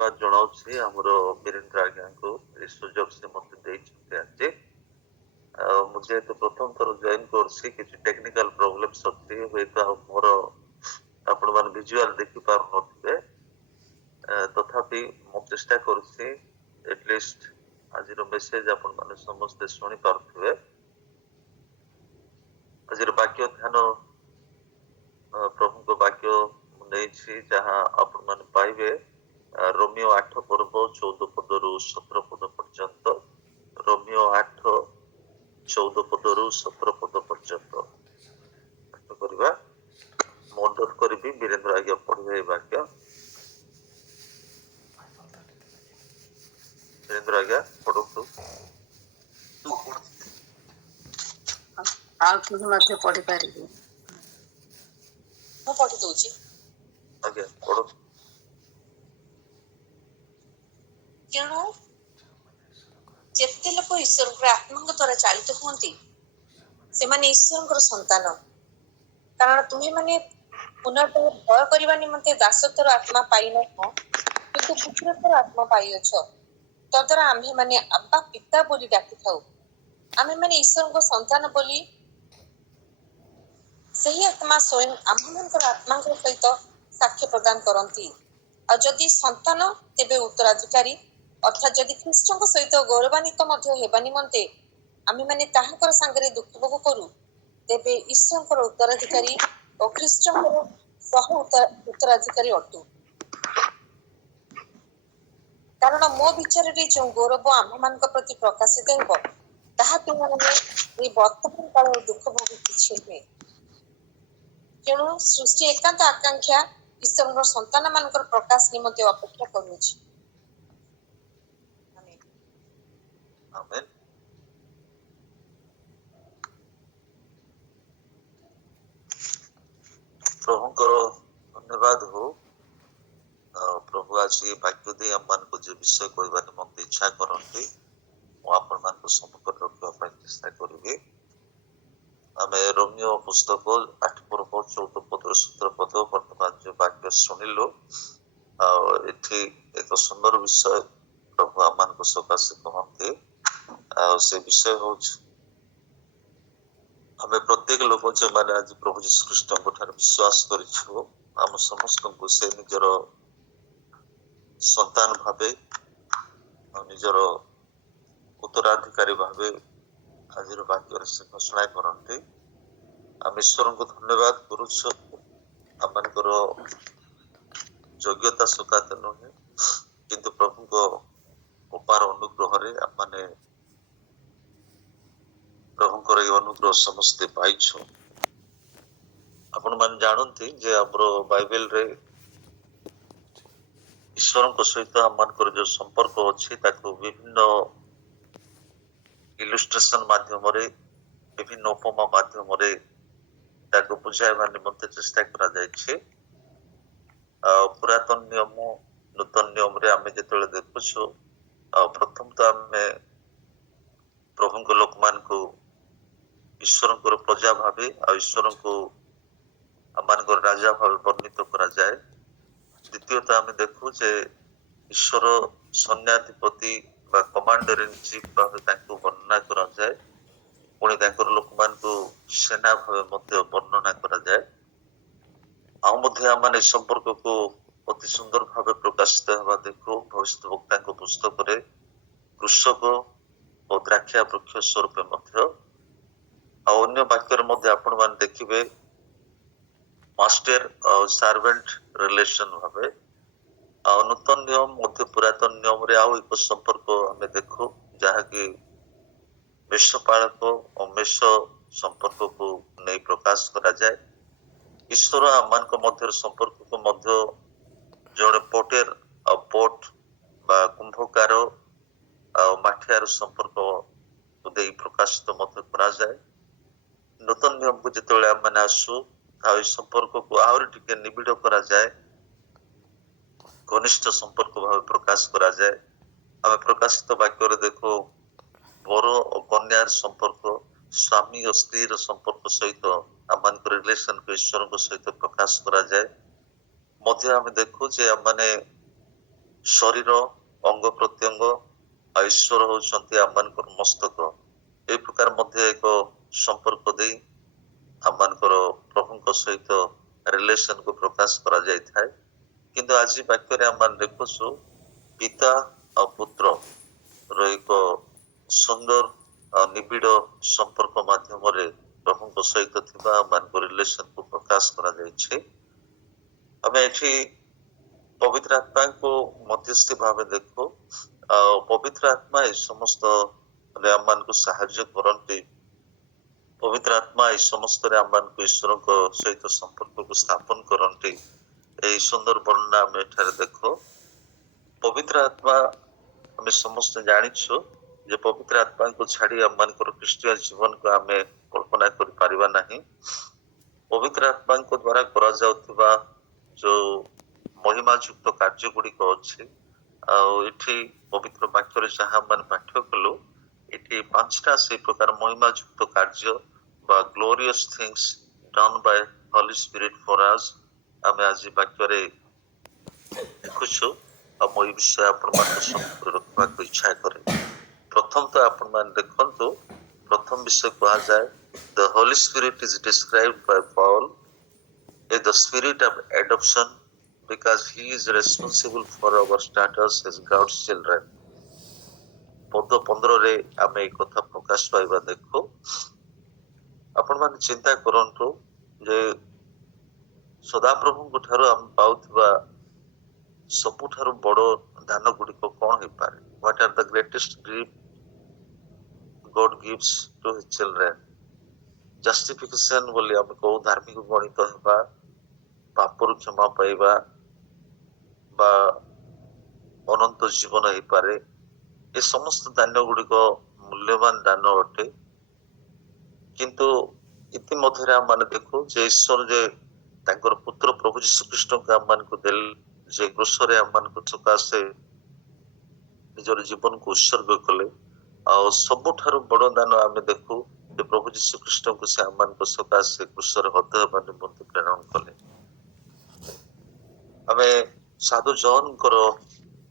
जनाऊँ आमर वीरेन्द्र आज्ञा को सुजोग से मत मुझे तो प्रथम थर जॉइन कर टेक्निकल प्रॉब्लम्स अच्छी हुए तो मोर आपण मान विजुअल देखि पार नथिबे तथापि मु चेष्टा करूछि एटलिस्ट आज मेसेज आपण माने समस्त सुनी पारथिबे आज वाक्य ध्यान प्रभु को वाक्य नहीं जहाँ आपण माने पाइबे रोमियो 8 पर्व 14 पदरु 17 पद पर्यंत रोमियो 8 14 पदरु 17 पद पर्यंत करवा मदद करी वीरेन्द्र आज्ञा पढ़े वाक्य वीरेन्द्र आज्ञा पढ़ु पढ़ी पारि पढ़ी दौची आज्ञा पढ़ु तेणु जेते लोक ईश्वर आत्मा द्वारा चालित हुंती से माने ईश्वर संतान कारण तुम्हें माने पुनर्जन्म भय करबा निमंते दासत्वर आत्मा पाई न किंतु पुत्रत्वर आत्मा पाई अछ तद्वारा आम्हे माने अब्बा पिता बोली डाकी थाउ आम्हे माने ईश्वर संतान बोली सही आत्मा स्वयं आम्भर आत्मा सहित साक्ष्य प्रदान करती और जदि संतान तेबे उत्तराधिकारी अर्थात जदि ख्रीष्ट सहित गौरवान्वित हेबा निमंते आम्हे माने ताहांकर संगरे दुख भोग करू तेबे ईश्वर उत्तराधिकारी और ख्रीष्ट सह उत्तराधिकारी अटू कारण मो विचार जो गौरव आम्भ मान प्रति प्रकाशित हो ताहा तुलना वर्तमान काल दुख भोग किछि हुए तेणु सृष्टि एकांत आकांक्षा ईश्वर संतान मान प्रकाश निमंते अपेक्षा करुछि आमेन प्रभु को धन्यवाद हो प्रभु आज ये वाक्य दे हम मान को जो विषय कहबा निमंते इच्छा करंती मु आपण मान को सम्मुख रखबा पई चेष्टा करिवे आमे रोमियो पुस्तक 8 पर्व 14 पद 17 पद वर्तमान जो वाक्य सुनिलो एठी एक सुंदर विषय प्रभु आमान को सकाशे कहते से विषय हो हमें प्रत्येक लोक जो मैंने आज प्रभु जीशु ख्रीष्ट विश्वास कर समस्त को से निजर संतान भावे निजर उत्तराधिकारी भावे आज वाक्य से घोषणा करते आम ईश्वर को धन्यवाद करुछ आमर योग्यता सकाते नुहे किंतु प्रभु को उपार अनुग्रह आम प्रभुंकर ये अनुग्रह समस्ते पाइछ आपण मान जानती जे हमर बाइबल रे ईश्वर को सहित हमर जो संपर्क अछि ताको विभिन्न इलस्ट्रेशन माध्यम रे विभिन्न उपमा माध्यम रे ताको बुझाइबा निमंते चेष्टा करा जाय छै पुरातन नियम नूतन नियम रे आमे जेतले देखुछु प्रथम तो आमे प्रभु को लोक मान को ईश्वर को प्रजा भावे और ईश्वर को मान राजा भाव वर्णित करा जाए द्वितीयतः आम देखू जे ईश्वर सैन्याधिपति बा कमांडर इन चीफ भाव वर्णना करा जाए पुणी लोक मान को सेना भाव वर्णना करा जाए आम संपर्क को अति सुंदर भाव प्रकाशित होगा देखो भविष्य वक्ता पुस्तक रे कृषक और द्राक्षा वृक्ष स्वरूप अन्य वाक्य आपण मान देखिबे मास्टर और सर्वेंट रिलेशन भावे नूतन नियम मध्य पुरातन नियम रे आउ एक संपर्क हमें देखो जहा कि मेषपालक और मेष संपर्क को नहीं प्रकाश करा जाए ईश्वर आमान को मध्य संपर्क को मध्य जड़े पोटेर और पोट बा कुंभकार और माठियार संपर्क को दे प्रकाशित मध्य करा जाए नूतन नियम को जिते मैंने आसू संपर्क को आहरी टिके निबिड़ करा जाए घनिष्ठ संपर्क भाव प्रकाश करा जाए आम प्रकाशित वाक्य देखो वर और कन्यार संपर्क स्वामी और स्त्री संपर्क सहित आम रिलेशन को ईश्वर सहित प्रकाश करा जाए मध्य आम देखू जे मैंने ଶରୀର ଅଙ୍ଗ ପ୍ରତ୍ୟଙ୍ଗ ଆଉ ଈଶ୍ୱର ହଉଛନ୍ତି ଆମମାନଙ୍କର ମସ୍ତକ। এই ପ୍ରକାର ମଧ୍ୟ ଏକ ସମ୍ପର୍କ ଦେଇ ଆମମାନଙ୍କର ପ୍ରଭୁଙ୍କ ସହିତ ରିଲେସନକୁ ପ୍ରକାଶ କରାଯାଇଥାଏ। କିନ୍ତୁ ଆଜି ବାକ୍ୟରେ ଆମେ ଦେଖୁଛୁ ପିତା ଆଉ ପୁତ୍ରର ଏକ ସୁନ୍ଦର ନିବିଡ଼ ସମ୍ପର୍କ ମାଧ୍ୟମରେ ପ୍ରଭୁଙ୍କ ସହିତ ଥିବା ଆମମାନଙ୍କ ରିଲେସନକୁ ପ୍ରକାଶ କରାଯାଇଛି। ଆମେ ଏଠି ପବିତ୍ର ଆତ୍ମାଙ୍କୁ ମଧ୍ୟସ୍ଥି ଭାବେ ଦେଖୁ। ଆଉ ପବିତ୍ର ଆତ୍ମା ଏ ସମସ୍ତ ଆମମାନଙ୍କୁ ସାହାଯ୍ୟ କରନ୍ତି। ପବିତ୍ର ଆତ୍ମା ଏ ସମସ୍ତରେ ଆମମାନଙ୍କୁ ଈଶ୍ୱରଙ୍କ ସହିତ ସମ୍ପର୍କକୁ ସ୍ଥାପନ କରନ୍ତି। ଏହି ସୁନ୍ଦର ବର୍ଣ୍ଣନା ଆମେ ଏଠାରେ ଦେଖୁ। ପବିତ୍ର ଆତ୍ମା ଆମେ ସମସ୍ତେ ଜାଣିଛୁ ଯେ ପବିତ୍ର ଆତ୍ମାଙ୍କୁ ଛାଡି ଆମମାନଙ୍କର ଖ୍ରୀଷ୍ଟୀୟ ଜୀବନକୁ ଆମେ କଳ୍ପନା କରିପାରିବା ନାହିଁ। ପବିତ୍ର ଆତ୍ମାଙ୍କ ଦ୍ୱାରା କରାଯାଉଥିବା ଯୋଉ ମହିମାଯୁକ୍ତ କାର୍ଯ୍ୟ ଗୁଡିକ ଅଛି, ଆଉ ଏଠି ପବିତ୍ର ବାକ୍ୟରେ ଯାହା ଆମେ ପାଠ୍ୟ କଲୁ, ଏଠି 5ଟା ସେଇ ପ୍ରକାର ମହିମାଯୁକ୍ତ କାର୍ଯ୍ୟ ବା glorious things done by holy spirit for us ଆମେ ଆଜି ବାକ୍ୟରେ ଦେଖୁଛୁ। ଆଉ ମୁଁ ଏ ବିଷୟ ଆପଣମାନଙ୍କ ସମ୍ମୁଖରେ ରଖିବାକୁ ଇଚ୍ଛା କରେ। ପ୍ରଥମତଃ ଆପଣମାନେ ଦେଖନ୍ତୁ, ପ୍ରଥମ ବିଷୟ କୁହାଯାଏ the Holy Spirit is described by Paul as the spirit of adoption because he is responsible for our status as God's children. ପଦ 15ରେ ଆମେ এই କଥା ପ୍ରକାଶ ପାଇବା ଦେଖୁ। ଆପଣମାନେ ଚିନ୍ତା କରନ୍ତୁ ଯେ ସଦାପ୍ରଭୁଙ୍କ ଠାରୁ ଆମେ ପାଉଥିବା ସବୁଠାରୁ ବଡ ଦାନ ଗୁଡିକ କଣ ହେଇପାରେ? What are the greatest gift God gives to his children? Justification ବୋଲି ଆମେ କହୁ, ଧାର୍ମିକ ଗଣିତ ହେବା, ପାପରୁ କ୍ଷମା ପାଇବା ବା ଅନନ୍ତ ଜୀବନ ହେଇପାରେ। ଏ ସମସ୍ତ ଦାନ ଗୁଡିକ ମୂଲ୍ୟବାନ ଦାନ ଅଟେ। କିନ୍ତୁ ଇତିମଧ୍ୟରେ ଆମେ ଦେଖୁ ଯେ ଈଶ୍ୱର ଯେ ତାଙ୍କର ପୁତ୍ର ପ୍ରଭୁ ଯୀଶୁଖ୍ରୀଷ୍ଟଙ୍କୁ ଆମମାନଙ୍କୁ ଦେଲେ, ଯେ କୃଷରେ ଆମମାନଙ୍କ ସକାଶେ ନିଜର ଜୀବନକୁ ଉତ୍ସର୍ଗ କଲେ। ଆଉ ସବୁଠାରୁ ବଡ ଦାନ ଆମେ ଦେଖୁ ଯେ ପ୍ରଭୁ ଯୀଶୁଖ୍ରୀଷ୍ଟଙ୍କୁ ସେ ଆମମାନଙ୍କ ସକାଶେ କୃଷରେ ହତ ହେବା ନିମନ୍ତେ ପ୍ରେରଣ କଲେ। ଆମେ ସାଧୁ ଜହନଙ୍କର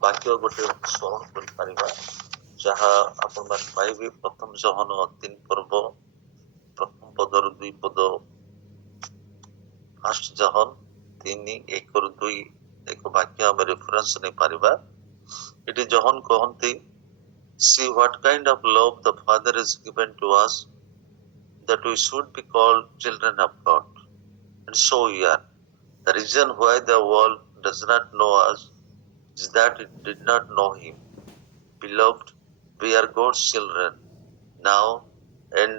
ବାକ୍ୟ ଗୋଟେ ସ୍ମରଣ କରିପାରିବା, ଯାହା ଆପଣମାନେ ପାଇବେ ପ୍ରଥମ ଜହନ 3 ପର୍ବ ପ୍ରଥମ ପଦରୁ 2 ପଦ। ଫାଷ୍ଟ ଜହନ 3 1ରୁ 2 ଏକ ବାକ୍ୟ ଆମେ ରେଫରେନ୍ସ ନେଇପାରିବା। ଏଠି ଜହନ କହନ୍ତି, see what kind of love the Father has given to us that we should be called children of God, and so we are. The reason why the world does not know us is that it did not know him. Beloved, we are God's children now, and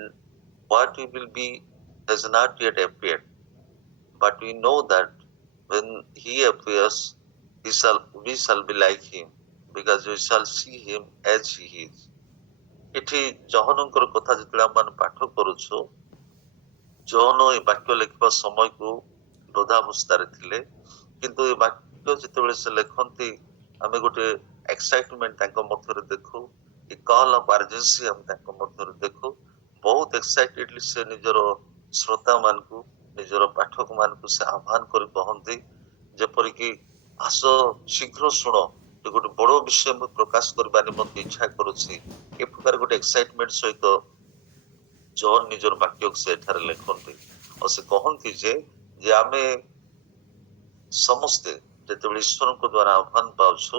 what we will be has not yet appeared. But we know that when he appears, we shall be like him, because we shall see him as he is. ଏଠି ଜହନଙ୍କର କଥା ଯେତେବେଳେ ଆମେ ପାଠ କରୁଛୁ, John ଏ ବାକ୍ୟ ଲେଖିବା ସମୟକୁ ବୃଦ୍ଧାବସ୍ଥାରେ ଥିଲେ। କିନ୍ତୁ ଏ ବାକ୍ୟ ଯେତେବେଳେ ସେ ଲେଖନ୍ତି, ଆମେ ଗୋଟେ ଏକ୍ସାଇଟମେଣ୍ଟ ତାଙ୍କ ମଧ୍ୟରେ ଦେଖୁ, ଏ କଲ୍ ଅଫ୍ ଆର୍ଜେନ୍ସି ଆମେ ତାଙ୍କ ମଧ୍ୟରେ ଦେଖୁ। ବହୁତ ଏକ୍ସାଇଟେଡଲି ସେ ନିଜର ଶ୍ରୋତା ମାନଙ୍କୁ, ନିଜର ପାଠକ ମାନଙ୍କୁ ସେ ଆହ୍ୱାନ କରି କହନ୍ତି, ଯେପରିକି ଆସ ଶୀଘ୍ର ଶୁଣ, ଏ ଗୋଟେ ବଡ ବିଷୟ ମୁଁ ପ୍ରକାଶ କରିବା ନିମନ୍ତେ ଇଚ୍ଛା କରୁଛି। ଏ ପ୍ରକାର ଗୋଟେ ଏକ୍ସାଇଟମେଣ୍ଟ ସହିତ ଜହନ ନିଜର ବାକ୍ୟକୁ ସେ ଏଠାରେ ଲେଖନ୍ତି। ଆଉ ସେ କହନ୍ତି ଯେ ଆମେ ସମସ୍ତେ ଯେତେବେଳେ ଈଶ୍ୱରଙ୍କ ଦ୍ୱାରା ଆହ୍ୱାନ ପାଉଛୁ,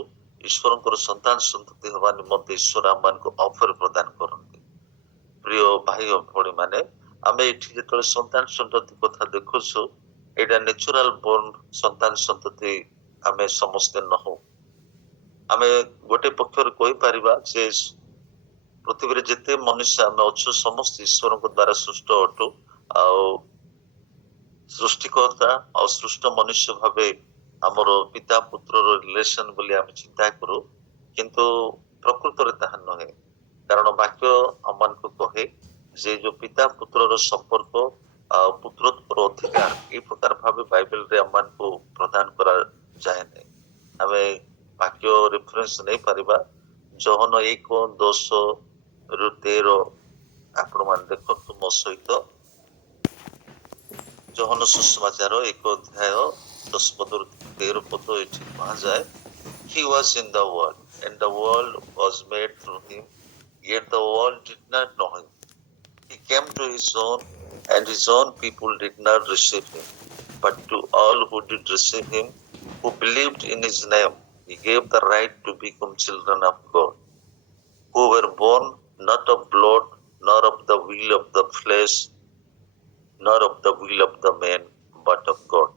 ଈଶ୍ୱରଙ୍କର ସନ୍ତାନ ସନ୍ତତି ହେବା ନିମନ୍ତେ ଈଶ୍ୱର ଆମମାନଙ୍କୁ ଅଫର ପ୍ରଦାନ କରନ୍ତି। ପ୍ରିୟ ଭାଇ ଓ ଭଉଣୀ ମାନେ, ଆମେ ଏଠି ଯେତେବେଳେ ସନ୍ତାନ ସନ୍ତତି କଥା ଦେଖୁଛୁ, ଏଇଟା ନ୍ୟାଚୁରାଲ ବୋର୍ନ ସନ୍ତାନ ସନ୍ତତି ଆମେ ସମସ୍ତେ ନହୁ। ଆମେ ଗୋଟେ ପକ୍ଷରେ କହିପାରିବା ଯେ ପୃଥିବୀରେ ଯେତେ ମନୁଷ୍ୟ ଆମେ ଅଛୁ, ସମସ୍ତେ ଈଶ୍ୱରଙ୍କ ଦ୍ୱାରା ସୃଷ୍ଟ ଅଟୁ। ଆଉ ସୃଷ୍ଟିକର୍ତ୍ତା ଆଉ ସୃଷ୍ଟ ମନୁଷ୍ୟ ଭାବେ ଆମର ପିତା ପୁତ୍ରର ରିଲେସନ ବୋଲି ଆମେ ଚିନ୍ତା କରୁ, କିନ୍ତୁ ପ୍ରକୃତରେ ତାହା ନୁହେଁ। କାରଣ ବାକ୍ୟ ଆମମାନଙ୍କୁ କହେ ଯେ ଯୋଉ ପିତା ପୁତ୍ରର ସମ୍ପର୍କ ଆଉ ପୁତ୍ରତ୍ୱର ଅଧିକାର এই ପ୍ରକାର ଭାବେ ବାଇବେଲରେ ଆମମାନଙ୍କୁ ପ୍ରଦାନ କରାଯାଏ ନାହିଁ। ଆମେ ବାକ୍ୟ ରେଫରେନ୍ସ ନେଇପାରିବା, ଜହନ 1:10-13 ଆପଣମାନେ ଦେଖନ୍ତୁ ମୋ ସହିତ। ଜହନ ସୁସମାଚାର 1 ଅଧ୍ୟାୟ 10 ପଦରୁ 13 ପଦ ଏଠି କୁହାଯାଏ, He was in the world, and the world was made through him, yet the world did not know him. He came to his own, and his own people did not receive him. But to all who did receive him, who believed in his name, he gave the right to become children of God, who were born not of blood, nor of the will of the flesh, nor of the will of the man, but of God.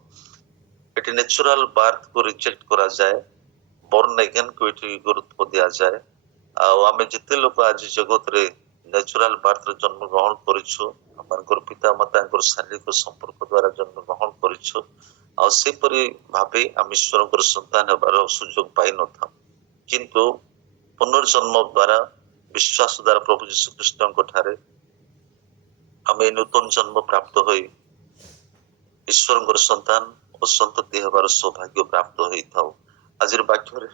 ଏଠି natural ବାର୍ଥକୁ reject କରାଯାଏ, burn ଏଗେନକୁ ଏଠି ଗୁରୁତ୍ୱ ଦିଆଯାଏ। ଆଉ ଆମେ ଯେତେ ଲୋକ ଆଜି ଜଗତରେ ନ୍ୟାଚୁରାଲ ବାର୍ଥରେ ଜନ୍ମ ଗ୍ରହଣ କରିଛୁ, ଆମମାନଙ୍କର ପିତା ମାତାଙ୍କର ଶାରୀରିକ ସମ୍ପର୍କ ଦ୍ୱାରା ଜନ୍ମ ଗ୍ରହଣ କରିଛୁ, ଆଉ ସେପରି ଭାବେ ଆମେ ଈଶ୍ୱରଙ୍କର ସନ୍ତାନ ହେବାର ସୁଯୋଗ ପାଇନଥାଉ। କିନ୍ତୁ ପୁନର୍ଜନ୍ମ ଦ୍ୱାରା ବିଶ୍ୱାସ ଦ୍ୱାରା ପ୍ରଭୁ ଯୀଶୁ ଖ୍ରୀଷ୍ଟଙ୍କ ଠାରେ ଆମେ ନୂତନ ଜନ୍ମ ପ୍ରାପ୍ତ ହୋଇ ଈଶ୍ୱରଙ୍କର ସନ୍ତାନ ଓ ସନ୍ତତି ହେବାର ସୌଭାଗ୍ୟ ପ୍ରାପ୍ତ ହୋଇଥାଉ। ଆଜିର ବାକ୍ୟରେ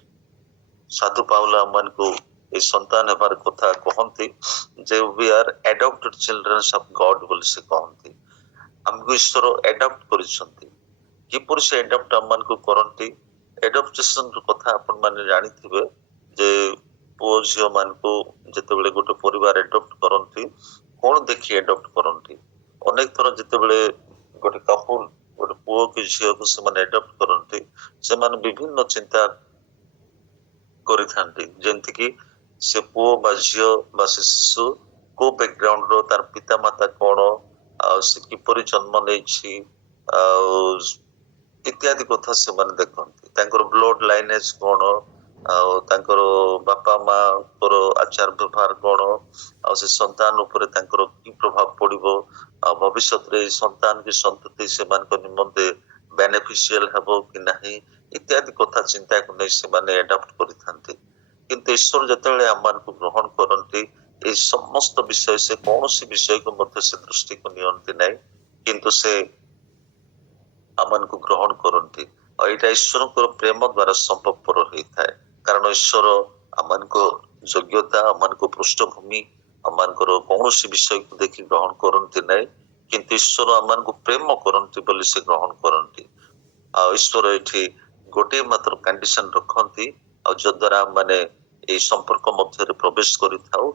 ସାଧୁ ପାଉଲ ଆମମାନଙ୍କୁ এই ସନ୍ତାନ ହେବାର କଥା କହନ୍ତି ଯେ we are adopted children of God ବୋଲି ସେ କହନ୍ତି। ଆମକୁ ଈଶ୍ୱର ଆଡପ୍ଟ କରିଛନ୍ତି। କିପରି ସେ ଆଡପ୍ଟ ଆମମାନଙ୍କୁ କରନ୍ତି? ଆଡପ୍ଟେସନର କଥା ଆପଣମାନେ ଜାଣିଥିବେ ଯେ ପୁଅ ଝିଅ ମାନଙ୍କୁ ଯେତେବେଳେ ଗୋଟେ ପରିବାର ଆଡପ୍ଟ କରନ୍ତି, କଣ ଦେଖି ଆଡପ୍ଟ କରନ୍ତି? ଅନେକ ଥର ଯେତେବେଳେ ଗୋଟେ କପୁଲ ଗୋଟେ ପୁଅ କି ଝିଅକୁ ସେମାନେ ଆଡପ୍ଟ କରନ୍ତି, ସେମାନେ ବିଭିନ୍ନ ଚିନ୍ତା କରିଥାନ୍ତି, ଯେମିତିକି ସେ ପୁଅ ବା ଝିଅ ବା ସେ ଶିଶୁ କୋଉ ବ୍ୟାକଗ୍ରାଉଣ୍ଡର, ତାର ପିତା ମାତା କଣ, ଆଉ ସେ କିପରି ଜନ୍ମ ନେଇଛି, ଆଉ ଇତ୍ୟାଦି କଥା ସେମାନେ ଦେଖନ୍ତି। ତାଙ୍କର ବ୍ଲଡ ଲାଇନେଜ କଣ, ଆଉ ତାଙ୍କର ବାପା ମାଙ୍କର ଆଚାର ବ୍ୟବହାର କଣ, ଆଉ ସେ ସନ୍ତାନ ଉପରେ ତାଙ୍କର କି ପ୍ରଭାବ ପଡିବ, ଆଉ ଭବିଷ୍ୟତରେ ଏଇ ସନ୍ତାନ କି ସନ୍ତତି ସେମାନଙ୍କ ନିମନ୍ତେ ବେନିଫିସିଆଲ ହେବ କି ନାହିଁ, ଇତ୍ୟାଦି କଥା ଚିନ୍ତାକୁ ନେଇ ସେମାନେ ଆଡପ୍ଟ କରିଥାନ୍ତି। କିନ୍ତୁ ଈଶ୍ୱର ଯେତେବେଳେ ଆମମାନଙ୍କୁ ଗ୍ରହଣ କରନ୍ତି, এই ସମସ୍ତ ବିଷୟ ସେ କୌଣସି ବିଷୟକୁ ମଧ୍ୟ ସେ ଦୃଷ୍ଟିକୁ ନିଅନ୍ତି ନାହିଁ, କିନ୍ତୁ ସେ ଆମମାନଙ୍କୁ ଗ୍ରହଣ କରନ୍ତି। ଆଉ ଏଇଟା ଈଶ୍ୱରଙ୍କର ପ୍ରେମ ଦ୍ୱାରା ସମ୍ଭବପର ହେଇଥାଏ, କାରଣ ଈଶ୍ୱର ଆମମାନଙ୍କ ଯୋଗ୍ୟତା, ଆମମାନଙ୍କ ପୃଷ୍ଠଭୂମି, ଆମମାନଙ୍କର କୌଣସି ବିଷୟକୁ ଦେଖି ଗ୍ରହଣ କରନ୍ତି ନାହିଁ, କିନ୍ତୁ ଈଶ୍ୱର ଆମମାନଙ୍କୁ ପ୍ରେମ କରନ୍ତି ବୋଲି ସେ ଗ୍ରହଣ କରନ୍ତି। ଆଉ ଈଶ୍ୱର ଏଠି ଗୋଟିଏ ମାତ୍ର କଣ୍ଡିସନ ରଖନ୍ତି, ଆଉ ଯଦ୍ୱାରା ଆମମାନେ ଏଇ ସମ୍ପର୍କ ମଧ୍ୟରେ ପ୍ରବେଶ କରିଥାଉ।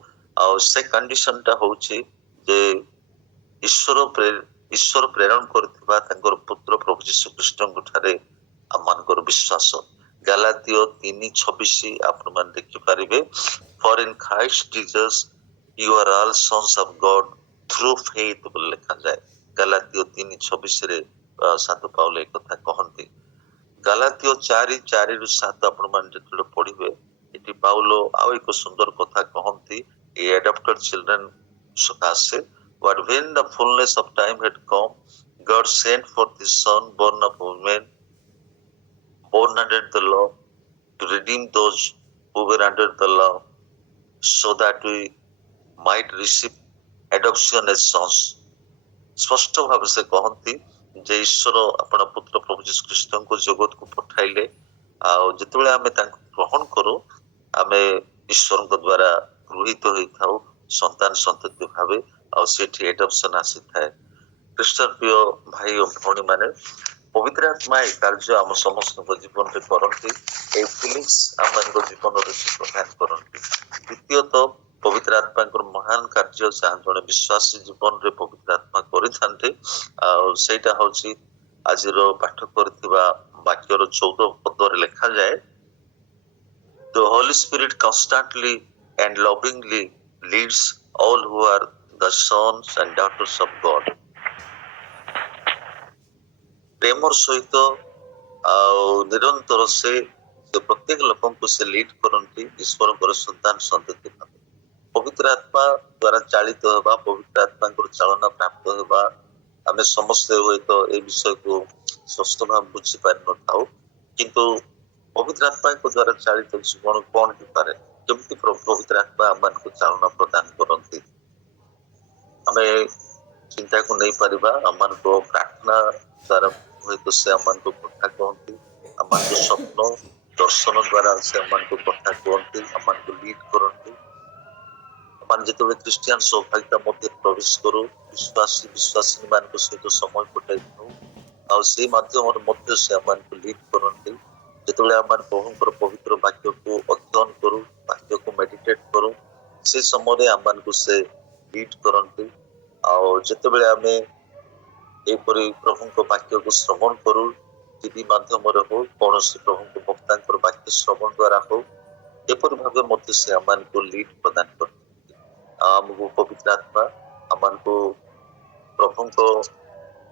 ଆଉ ସେ କଣ୍ଡିସନଟା ହଉଛି ଯେ ଈଶ୍ୱର ପ୍ରେରଣ କରିଥିବା ତାଙ୍କର ପୁତ୍ର ପ୍ରଭୁ ଯୀଶୁ ଖ୍ରୀଷ୍ଟଙ୍କ ଠାରେ ଆମମାନଙ୍କର ବିଶ୍ୱାସ। ଗାଲାତୀୟ 3:26 ଆପଣମାନେ ଦେଖିପାରିବେ, for in Christ Jesus you are all sons of God through faith ବୋଲି ଲେଖାଯାଏ। ଗାଲାତୀୟ 3:26ରେ ସାଧୁ ପାଉଲ ଏ କଥା କହନ୍ତି। ଗାଲାତୀୟ 4:4-7 ଆପଣମାନେ ଯେତେବେଳେ ପଢିବେ, ଏଠି ପାଉଲ ଆଉ ଏକ ସୁନ୍ଦର କଥା କହନ୍ତି ଏ adopted children ସକାଶେ, but when the fullness of time had come, God sent forth his son born of woman, born under the law, to redeem those who were under the law, so that we might receive adoption as sons। ସ୍ପଷ୍ଟ ଭାବେ ସେ କହନ୍ତି ଯେ ଈଶ୍ୱର ଆପଣ ପୁତ୍ର ପ୍ରଭୁ ଯୀଶୁ ଖ୍ରୀଷ୍ଟଙ୍କୁ ଜଗତକୁ ପଠାଇଲେ, ଆଉ ଯେତେବେଳେ ଆମେ ତାଙ୍କୁ ଗ୍ରହଣ କରୁ, ଆମେ ଈଶ୍ୱରଙ୍କ ଦ୍ୱାରା ଗୃହୀତ ହୋଇଥାଉ ସନ୍ତାନ ସନ୍ତତି ଭାବେ, ଆଉ ସେଠି ଏଡପସନ ଆସିଥାଏ। ଖ୍ରୀଷ୍ଟର ପ୍ରିୟ ଭାଇ ଓ ଭଉଣୀ ମାନେ, ପବିତ୍ର ଆତ୍ମା ଏ କାର୍ଯ୍ୟ ଆମ ସମସ୍ତଙ୍କ ଜୀବନରେ କରନ୍ତି। এই ଫିଲିଂସ ଆମମାନଙ୍କ ଜୀବନରେ ସେ ପ୍ରଦାନ କରନ୍ତି। ଦ୍ୱିତୀୟତଃ ପବିତ୍ର ଆତ୍ମାଙ୍କର ମହାନ କାର୍ଯ୍ୟ ଯାହା ଜଣେ ବିଶ୍ୱାସୀ ଜୀବନରେ ପବିତ୍ର ଆତ୍ମା କରିଥାନ୍ତି, ଆଉ ସେଇଟା ହଉଛି ଆଜିର ପାଠ କରିଥିବା ବାକ୍ୟର 14 ପଦରେ ଲେଖାଯାଏ, The Holy Spirit constantly and lovingly leads all who are the sons and daughters of God। ପ୍ରେମର ସହିତ ଆଉ ନିରନ୍ତର ସେ ପ୍ରତ୍ୟେକ ଲୋକଙ୍କୁ ସେ ଲିଡ କରନ୍ତି ଈଶ୍ୱରଙ୍କର ସନ୍ତାନ ସନ୍ତତି ଭାବେ। ପବିତ୍ର ଆତ୍ମା ଦ୍ୱାରା ଚାଳିତ ହେବା, ପବିତ୍ର ଆତ୍ମାଙ୍କର ଚାଳନା ପ୍ରାପ୍ତ ହେବା, ଆମେ ସମସ୍ତେ ହୁଏତ ଏ ବିଷୟକୁ ସ୍ପଷ୍ଟ ଭାବେ ବୁଝିପାରିନଥାଉ, କିନ୍ତୁ ପବିତ୍ର ଆତ୍ମାଙ୍କ ଦ୍ୱାରା ଚାଳିତ ଜୀବନ କଣ ହେଇପାରେ, କେମିତି ପବିତ୍ର ଆତ୍ମା ଆମମାନଙ୍କୁ ଚାଳନା ପ୍ରଦାନ କରନ୍ତି, ଆମେ ଚିନ୍ତାକୁ ନେଇପାରିବା। ଆମମାନଙ୍କ ପ୍ରାର୍ଥନା ଦ୍ୱାରା ହୁଏତ ସେ ଆମମାନଙ୍କୁ କଥା କହନ୍ତି, ଆମମାନଙ୍କ ସ୍ୱପ୍ନ ଦର୍ଶନ ଦ୍ୱାରା ସେ ଆମମାନଙ୍କୁ କଥା କୁହନ୍ତି, ଆମମାନଙ୍କୁ ଲିଡ କରନ୍ତି। ଆମେ ଯେତେବେଳେ ଖ୍ରୀଷ୍ଟିଆନ ସୌଭାଗ୍ୟତା ମଧ୍ୟରେ ପ୍ରବେଶ କରୁ, ବିଶ୍ୱାସିନୀ ମାନଙ୍କ ସହିତ ସମୟ କଟାଇଥାଉ, ଆଉ ସେଇ ମାଧ୍ୟମରେ ମଧ୍ୟ ସେ ଆମମାନଙ୍କୁ ଲିଡ କରନ୍ତି। ଯେତେବେଳେ ଆମେ ପ୍ରଭୁଙ୍କର ପବିତ୍ର ବାକ୍ୟକୁ ଅଧ୍ୟୟନ କରୁ, ବାକ୍ୟକୁ ମେଡିଟେଟ୍ କରୁ, ସେ ସମୟରେ ଆମମାନଙ୍କୁ ସେ ଲିଡ୍ କରନ୍ତି। ଆଉ ଯେତେବେଳେ ଆମେ ଏପରି ପ୍ରଭୁଙ୍କ ବାକ୍ୟକୁ ଶ୍ରବଣ କରୁ, ଟିଭି ମାଧ୍ୟମରେ ହଉ, କୌଣସି ପ୍ରଭୁଙ୍କ ବକ୍ତାଙ୍କର ବାକ୍ୟ ଶ୍ରବଣ ଦ୍ୱାରା ହଉ, ଏପରି ଭାବେ ମଧ୍ୟ ସେ ଆମମାନଙ୍କୁ ଲିଡ୍ ପ୍ରଦାନ କରନ୍ତି। ଆମକୁ ପବିତ୍ର ଆତ୍ମା ଆମମାନଙ୍କୁ ପ୍ରଭୁଙ୍କ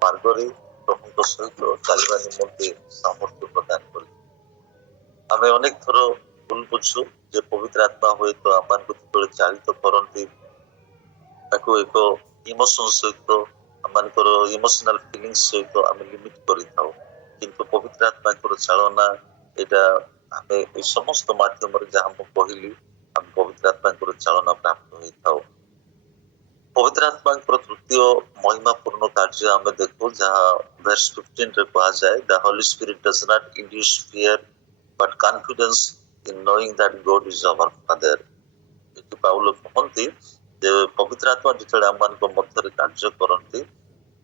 ମାର୍ଗରେ ପ୍ରଭୁଙ୍କ ସହିତ ଚାଲିବା ନିମନ୍ତେ ସାମର୍ଥ୍ୟ ପ୍ରଦାନ କରେ। ଆମେ ଅନେକ ଥର ଭୁଲ ବୁଝୁ ଯେ ପବିତ୍ର ଆତ୍ମା ହୁଏତ ଆମମାନଙ୍କୁ ଯେତେବେଳେ ଚାଳିତ କରନ୍ତି, ତାକୁ ଏକ ଇମୋସନ ସହିତ, ଆମମାନଙ୍କର ଇମୋସନାଲ ଫିଲିଙ୍ଗସ୍ ସହିତ ଆମେ ଲିମିଟ କରିଥାଉ। କିନ୍ତୁ ପବିତ୍ର ଆତ୍ମାଙ୍କର ଚାଳନା ଏଇଟା ଆମେ ଏ ସମସ୍ତ ମାଧ୍ୟମରେ ଯାହା ମୁଁ କହିଲି, ଆମେ ପବିତ୍ର ଆତ୍ମାଙ୍କର ଚାଳନା ପ୍ରାପ୍ତ ହୋଇଥାଉ। ପବିତ୍ର ଆତ୍ମାଙ୍କର ତୃତୀୟ ମହିମାପୂର୍ଣ୍ଣ କାର୍ଯ୍ୟ ଆମେ ଦେଖୁ, ଯାହା ଭେର୍ସ 15 ରେ କୁହାଯାଏ, the Holy Spirit does not induce fear but confidence in knowing that God is our Father। ଏଠି ପାଉଲ କହନ୍ତି ଯେ ପବିତ୍ର ଆତ୍ମା ଯେତେବେଳେ ଆମମାନଙ୍କ ମଧ୍ୟରେ କାର୍ଯ୍ୟ କରନ୍ତି,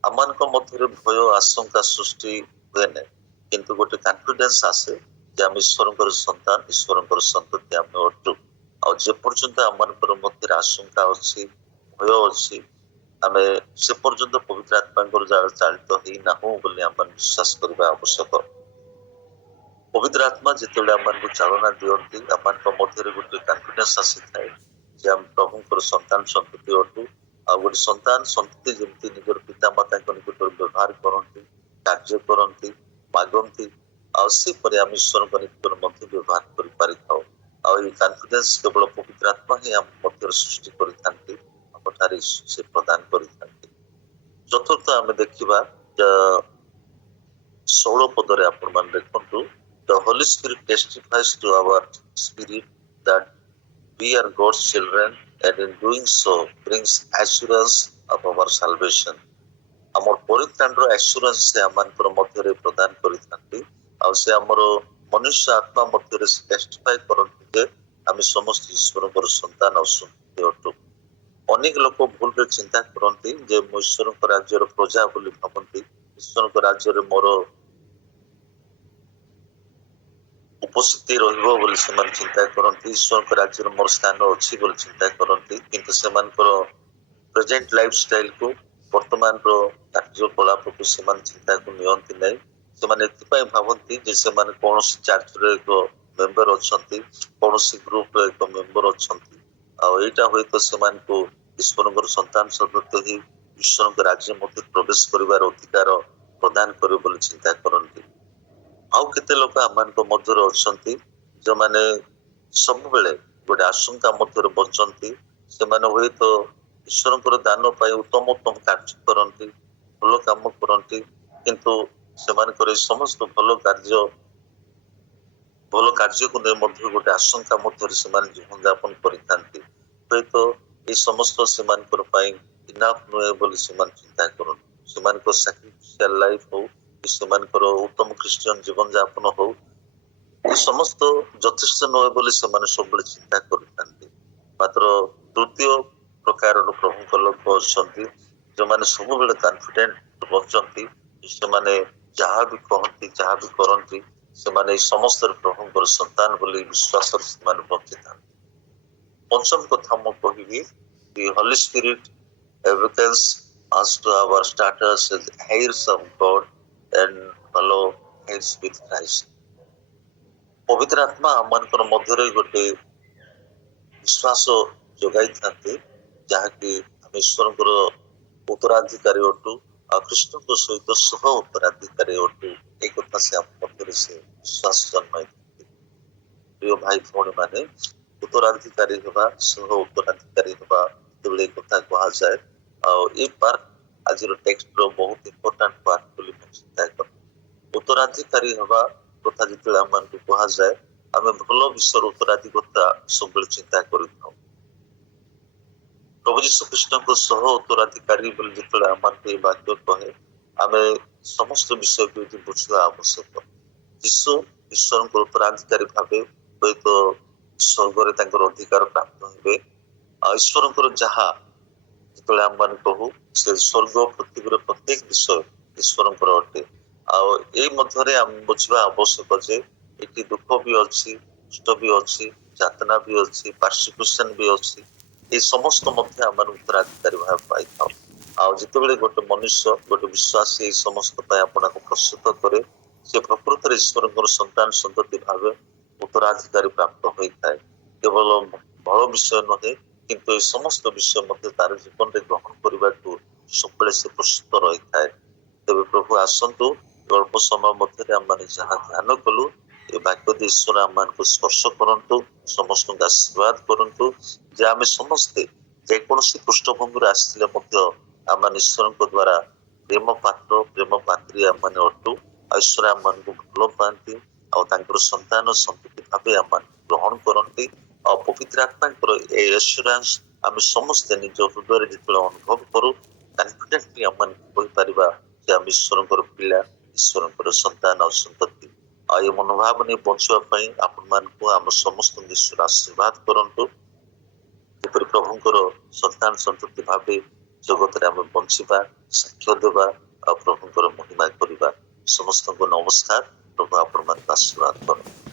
ଆମମାନଙ୍କ ମଧ୍ୟରେ ଭୟ ଆଶଙ୍କା ସୃଷ୍ଟି ହୁଏ ନାହିଁ, କିନ୍ତୁ ଗୋଟେ କନଫିଡେନ୍ସ ଆସେ ଯେ ଆମେ ଈଶ୍ୱରଙ୍କର ସନ୍ତାନ, ଈଶ୍ୱରଙ୍କର ସନ୍ତତି ଆମେ ଅଟୁ। ଆଉ ଯେ ପର୍ଯ୍ୟନ୍ତ ଆମମାନଙ୍କର ମଧ୍ୟରେ ଆଶଙ୍କା ଅଛି, ଭୟ ଅଛି, ଆମେ ସେ ପର୍ଯ୍ୟନ୍ତ ପବିତ୍ର ଆତ୍ମାଙ୍କର ଚାଳିତ ହେଇନାହୁଁ ବୋଲି ଆମେ ବିଶ୍ୱାସ କରିବା ଆବଶ୍ୟକ। ପବିତ୍ର ଆତ୍ମା ଯେତେବେଳେ ଆମମାନଙ୍କୁ ଚାଳନା ଦିଅନ୍ତି, ଆମମାନଙ୍କ ମଧ୍ୟରେ ଗୋଟେ କନଫିଡେନ୍ସ ଆସିଥାଏ ଯେ ଆମେ ପ୍ରଭୁଙ୍କର ସନ୍ତାନ ସନ୍ତତି ଅଟୁ। ଆଉ ଗୋଟେ ସନ୍ତାନ ସନ୍ତତି ଯେମିତି ନିଜର ପିତା ମାତାଙ୍କ ନିକଟରେ ବ୍ୟବହାର କରନ୍ତି, କାର୍ଯ୍ୟ କରନ୍ତି, ମାଗନ୍ତି, ଆଉ ସେପରି ଆମେ ଈଶ୍ୱରଙ୍କ ନିକଟରେ ମଧ୍ୟ ବ୍ୟବହାର କରିପାରିଥାଉ। ଆଉ ଏଇ କନଫିଡେନ୍ସ କେବଳ ପବିତ୍ର ଆତ୍ମା ହିଁ ଆମ ମଧ୍ୟରେ ସୃଷ୍ଟି କରିଥାନ୍ତି, ଆମଠାରେ ସେ ପ୍ରଦାନ କରିଥାନ୍ତି। ଚତୁର୍ଥ ଆମେ ଦେଖିବା 16 ପଦରେ ଆପଣମାନେ ଦେଖନ୍ତୁ, the Holy Spirit testifies to our spirit that we are God's children and in doing so brings assurance of our salvation। ଆମର ପରିତ୍ରାଣର ଆସୁରାନ୍ସ ସେ ଆମମାନଙ୍କର ମଧ୍ୟରେ ପ୍ରଦାନ କରିଥାନ୍ତି। ଆଉ ସେ ଆମର ମନୁଷ୍ୟ ଆତ୍ମା ମଧ୍ୟରେ ଟେଷ୍ଟିଫାଇ କରନ୍ତି ଯେ ଆମେ ସମସ୍ତେ ଈଶ୍ୱରଙ୍କର ସନ୍ତାନ ଆଉ ସନ୍ତତି ଅଟୁ। ଅନେକ ଲୋକ ଭୁଲରେ ଚିନ୍ତା କରନ୍ତି ଯେ ମୁଁ ଈଶ୍ୱରଙ୍କ ରାଜ୍ୟର ପ୍ରଜା ବୋଲି ଭାବନ୍ତି, ଈଶ୍ୱରଙ୍କ ରାଜ୍ୟରେ ମୋର ଉପସ୍ଥିତି ରହିବ ବୋଲି ସେମାନେ ଚିନ୍ତା କରନ୍ତି, ଈଶ୍ୱରଙ୍କ ରାଜ୍ୟରେ ମୋର ସ୍ଥାନ ଅଛି ବୋଲି ଚିନ୍ତା କରନ୍ତି। କିନ୍ତୁ ସେମାନଙ୍କର ପ୍ରେଜେଣ୍ଟ ଲାଇଫ ଷ୍ଟାଇଲକୁ, ବର୍ତ୍ତମାନର କାର୍ଯ୍ୟକଳାପକୁ ସେମାନେ ଚିନ୍ତାକୁ ନିଅନ୍ତି ନାହିଁ। ସେମାନେ ଏଥିପାଇଁ ଭାବନ୍ତି ଯେ ସେମାନେ କୌଣସି ଚାର୍ଚର ଏକ ମେମ୍ବର ଅଛନ୍ତି, କୌଣସି ଗ୍ରୁପର ଏକ ମେମ୍ବର ଅଛନ୍ତି, ଆଉ ଏଇଟା ହୁଏତ ସେମାନଙ୍କୁ ଈଶ୍ୱରଙ୍କର ସନ୍ତାନ ସନ୍ତତି ହିଁ ଈଶ୍ୱରଙ୍କ ରାଜ୍ୟ ମଧ୍ୟରେ ପ୍ରବେଶ କରିବାର ଅଧିକାର ପ୍ରଦାନ କରିବ ବୋଲି ଚିନ୍ତା କରନ୍ତି। ଆଉ କେତେ ଲୋକ ଆମମାନଙ୍କ ମଧ୍ୟରେ ଅଛନ୍ତି ଯେଉଁମାନେ ସବୁବେଳେ ଗୋଟେ ଆଶଙ୍କା ମଧ୍ୟରେ ବଞ୍ଚନ୍ତି। ସେମାନେ ହୁଏତ ଈଶ୍ୱରଙ୍କର ଦାନ ପାଇଁ ଉତ୍ତମ ଉତ୍ତମ କାର୍ଯ୍ୟ କରନ୍ତି, ଭଲ କାମ କରନ୍ତି, କିନ୍ତୁ ସେମାନଙ୍କର ଏ ସମସ୍ତ ଭଲ କାର୍ଯ୍ୟକୁ ନେଇ ମଧ୍ୟ ଗୋଟେ ଆଶଙ୍କା ମଧ୍ୟରେ ସେମାନେ ଜୀବନଯାପନ କରିଥାନ୍ତି। ହୁଏତ ଏ ସମସ୍ତ ସେମାନଙ୍କର ପାଇଁ ଇନାଫ ନୁହେଁ ବୋଲି ସେମାନେ ଚିନ୍ତା କରନ୍ତି। ସେମାନଙ୍କ ସାକ୍ରିଫିସିଆଲ ଲାଇଫ ହଉ, ସେମାନଙ୍କର ଉତ୍ତମ ଖ୍ରୀଷ୍ଟିଆନ ଜୀବନଯାପନ ହଉ, ଏ ସମସ୍ତ ଯଥେଷ୍ଟ ନୁହେଁ ବୋଲି ସେମାନେ ସବୁବେଳେ ଚିନ୍ତା କରିଥାନ୍ତି। ମାତ୍ର ତୃତୀୟ ପ୍ରକାରର ପ୍ରଭୁଙ୍କ ଲୋକ ଅଛନ୍ତି ଯେଉଁମାନେ ସବୁବେଳେ କନଫିଡେଣ୍ଟ ବଞ୍ଚନ୍ତି, ସେମାନେ ଯାହା ବି କହନ୍ତି, ଯାହା ବି କରନ୍ତି, ସେମାନେ ଏଇ ସମସ୍ତର ପ୍ରଭୁଙ୍କର ସନ୍ତାନ ବୋଲି ବିଶ୍ୱାସରେ ସେମାନେ ବଞ୍ଚିଥାନ୍ତି। ପଞ୍ଚମ କଥା ମୁଁ କହିବି, the Holy Spirit awakens us to our status as heirs of God and fellow heirs with Christ। ପବିତ୍ର ଆତ୍ମା ଆମମାନଙ୍କର ମଧ୍ୟରେ ଗୋଟେ ବିଶ୍ୱାସ ଯୋଗାଇଥାନ୍ତି, ଯାହାକି ଆମେ ଈଶ୍ୱରଙ୍କର ଉତ୍ତରାଧିକାରୀ ଅଟୁ, ଆଉ ଖ୍ରୀଷ୍ଟଙ୍କ ସହିତ ସହ ଉତ୍ତରାଧିକାରୀ ଅଟୁ। এই କଥା ସେ ଆମ ମଧ୍ୟରେ ସେ ବିଶ୍ୱାସ ଜନ୍ମାଇଥାନ୍ତି। ପ୍ରିୟ ଭାଇ ଭଉଣୀ ମାନେ, ଉତ୍ତରାଧିକାରୀ ହେବା, ସହ ଉତ୍ତରାଧିକାରୀ ହେବା, ଯେତେବେଳେ ଏ କଥା କୁହାଯାଏ, ଆଉ ଏ ପାର୍ଟ ଆଜିର ଟେକ୍ସଟର ବହୁତ ଇମ୍ପୋର୍ଟାଣ୍ଟ ପାର୍ଟ ବୋଲି ମୁଁ ଚିନ୍ତା କରେ। ଉତ୍ତରାଧିକାରୀ ହେବା କଥା ଯେତେବେଳେ ଆମମାନଙ୍କୁ କୁହାଯାଏ, ଆମେ ଭଲ ବିଷୟର ଉତ୍ତରାଧିକତା ସବୁବେଳେ ଚିନ୍ତା କରିଥାଉ। ପ୍ରଭୁ ଯୀଶୁ ଖ୍ରୀଷ୍ଟଙ୍କ ସହ ଉତ୍ତରାଧିକାରୀ ବୋଲି ଯେତେବେଳେ ଆମମାନଙ୍କୁ ଏ ବାକ୍ୟ କହେ, ଆମେ ସମସ୍ତ ବିଷୟକୁ ଏଠି ବୁଝିବା ଆବଶ୍ୟକ। ଯୀଶୁ ଈଶ୍ୱରଙ୍କ ଉତ୍ତରାଧିକାରୀ ଭାବେ ହୁଏତ ସ୍ୱର୍ଗରେ ତାଙ୍କର ଅଧିକାର ପ୍ରାପ୍ତ ହେବେ। ଆଉ ଈଶ୍ୱରଙ୍କର ଯାହା ଯେତେବେଳେ ଆମମାନେ କହୁ, ସେ ସ୍ୱର୍ଗ ପୃଥିବୀର ପ୍ରତ୍ୟେକ ବିଷୟ ଈଶ୍ୱରଙ୍କର ଅଟେ। ଆଉ ଏଇ ମଧ୍ୟରେ ଆମେ ବୁଝିବା ଆବଶ୍ୟକ ଯେ ଏଠି ଦୁଃଖ ବି ଅଛି, କଷ୍ଟ ବି ଅଛି, ଯାତନା ବି ଅଛି, ପାର୍ସିକ୍ୟୁସନ ବି ଅଛି। এই ସମସ୍ତ ମଧ୍ୟ ଆମେ ଉତ୍ତରାଧିକାରୀ ଭାବେ ପାଇଥାଉ। ଆଉ ଯେତେବେଳେ ଗୋଟେ ମନୁଷ୍ୟ ଗୋଟେ ବିଶ୍ୱାସୀ এই ସମସ୍ତ ପାଇଁ ଆପଣଙ୍କୁ ପ୍ରସ୍ତୁତ କରେ, ସେ ପ୍ରକୃତରେ ଈଶ୍ୱରଙ୍କର ସନ୍ତାନ ସନ୍ତତି ଭାବେ ଉତ୍ତରାଧିକାରୀ ପ୍ରାପ୍ତ ହୋଇଥାଏ। କେବଳ ଭଲ ବିଷୟ ନୁହେଁ, କିନ୍ତୁ এই ସମସ୍ତ ବିଷୟ ମଧ୍ୟ ତାର ଜୀବନରେ ଗ୍ରହଣ କରିବାକୁ ସବୁବେଳେ ସେ ପ୍ରସ୍ତୁତ ରହିଥାଏ। ତେବେ ପ୍ରଭୁ ଆସନ୍ତୁ, ଅଳ୍ପ ସମୟ ମଧ୍ୟରେ ଆମମାନେ ଯାହା ଧ୍ୟାନ କଲୁ, ଏ ବାକ୍ୟ ଦେଇ ଈଶ୍ୱର ଆମମାନଙ୍କୁ ସ୍ପର୍ଶ କରନ୍ତୁ, ସମସ୍ତଙ୍କୁ ଆଶୀର୍ବାଦ କରନ୍ତୁ, ଯେ ଆମେ ସମସ୍ତେ ଯେକୌଣସି ପୃଷ୍ଠଭୂମିରେ ଆସିଥିଲେ ମଧ୍ୟ ଆମମାନେ ଈଶ୍ୱରଙ୍କ ଦ୍ୱାରା ପ୍ରେମ ପାତ୍ର ପ୍ରେମ ପାତ୍ରୀ ଆମମାନେ ଅଟୁ। ଆଉ ଈଶ୍ୱର ଆମମାନଙ୍କୁ ଭଲ ପାଆନ୍ତି, ଆଉ ତାଙ୍କର ସନ୍ତାନ ସନ୍ତତି ଭାବେ ଆମମାନଙ୍କୁ ଗ୍ରହଣ କରନ୍ତି। ଆଉ ପବିତ୍ର ଆତ୍ମାଙ୍କର এই ଏସ୍ୟୁରାନ୍ସ ଆମେ ସମସ୍ତେ ନିଜ ହୃଦୟରେ ଯେତେବେଳେ ଅନୁଭବ କରୁ, କନଫିଡେଣ୍ଟଲି ଆମମାନଙ୍କୁ କହିପାରିବା ଯେ ଆମେ ଈଶ୍ୱରଙ୍କର ପିଲା, ଈଶ୍ୱରଙ୍କର ସନ୍ତାନ ଆଉ ସନ୍ତତି। ଆଉ ଏ ମନୋଭାବ ନେଇ ବଞ୍ଚିବା ପାଇଁ ଆପଣମାନଙ୍କୁ ଆମ ସମସ୍ତଙ୍କୁ ଈଶ୍ୱର ଆଶୀର୍ବାଦ କରନ୍ତୁ। ଯେପରି ପ୍ରଭୁଙ୍କର ସନ୍ତାନ ସନ୍ତତି ଭାବେ ଜଗତରେ ଆମେ ବଞ୍ଚିବା, ସାକ୍ଷ୍ୟ ଦେବା, ଆଉ ପ୍ରଭୁଙ୍କର ମହିମା କରିବା। ସମସ୍ତଙ୍କୁ ନମସ୍କାର। ପ୍ରଭୁ ଆପଣମାନଙ୍କୁ ଆଶୀର୍ବାଦ କରନ୍ତୁ।